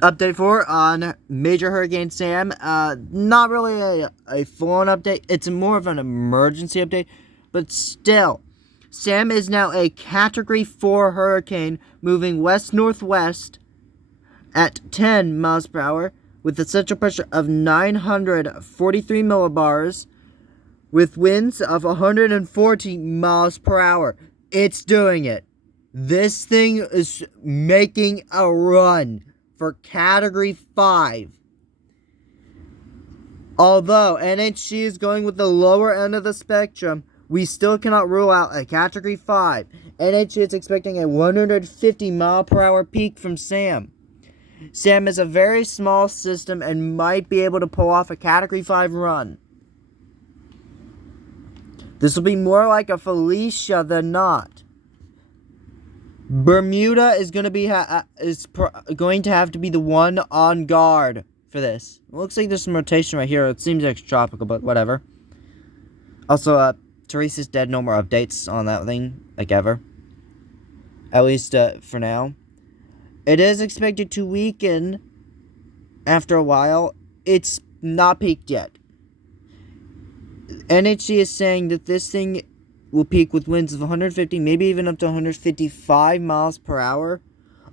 Update 4 on Major Hurricane Sam. Not really a full-on update. It's more of an emergency update. But still, Sam is now a Category 4 hurricane moving west-northwest at 10 miles per hour with a central pressure of 943 millibars with winds of 140 miles per hour. It's doing it. This thing is making a run for Category 5. Although NHC is going with the lower end of the spectrum, we still cannot rule out a Category 5. NHC is expecting a 150 mile per hour peak from Sam. Sam is a very small system and might be able to pull off a Category 5 run. This will be more like a Felicia than not. Bermuda is going to be going to have to be the one on guard for this. It looks like there's some rotation right here. It seems extratropical, but whatever. Also, Teresa's dead. No more updates on that thing, like ever. At least for now. It is expected to weaken after a while. It's not peaked yet. NHC is saying that this thing will peak with winds of 150, maybe even up to 155 miles per hour.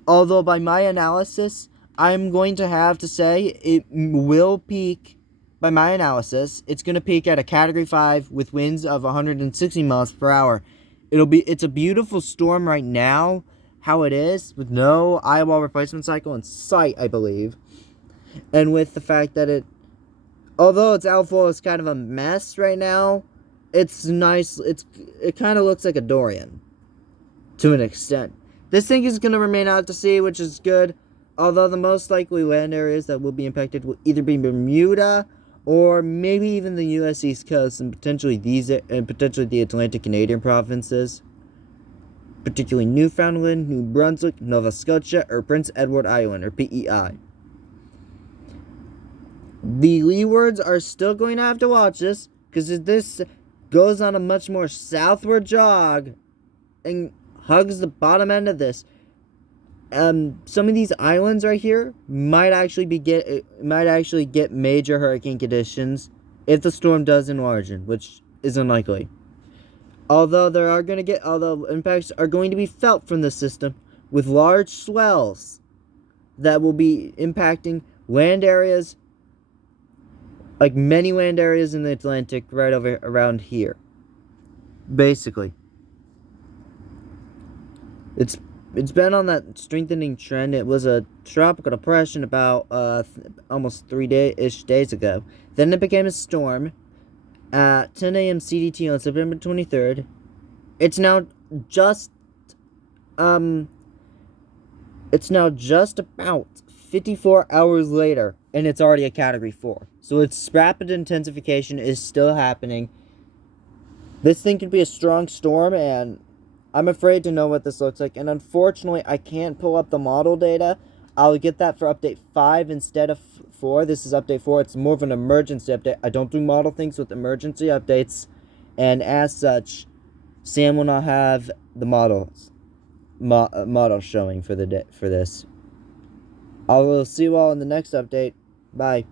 Although by my analysis, I'm going to have to say it will peak, by my analysis, it's going to peak at a Category 5 with winds of 160 miles per hour. It's a beautiful storm right now, how it is, with no eyewall replacement cycle in sight, I believe. And with the fact that although its outflow is kind of a mess right now, it's nice. It kind of looks like a Dorian, to an extent. This thing is going to remain out to sea, which is good. Although the most likely land areas that will be impacted will either be Bermuda or maybe even the U.S. East Coast, and potentially the Atlantic Canadian provinces, particularly Newfoundland, New Brunswick, Nova Scotia, or Prince Edward Island, or PEI. The leewards are still going to have to watch this, because if this goes on a much more southward jog and hugs the bottom end of this, some of these islands right here might actually get major hurricane conditions if the storm does enlarge, which is unlikely. Although impacts are going to be felt from the system with large swells that will be impacting land areas, like many land areas in the Atlantic right over around here. Basically. It's been on that strengthening trend. It was a tropical depression about almost 3 days ago. Then it became a storm at 10 a.m. CDT on September 23rd. It's now just about 54 hours later, and it's already a Category 4. So its rapid intensification is still happening. This thing could be a strong storm, and I'm afraid to know what this looks like. And unfortunately, I can't pull up the model data. I'll get that for Update 5 instead of 4. This is Update 4. It's more of an emergency update. I don't do model things with emergency updates. And as such, Sam will not have the model showing for this. I will see you all in the next update. Bye.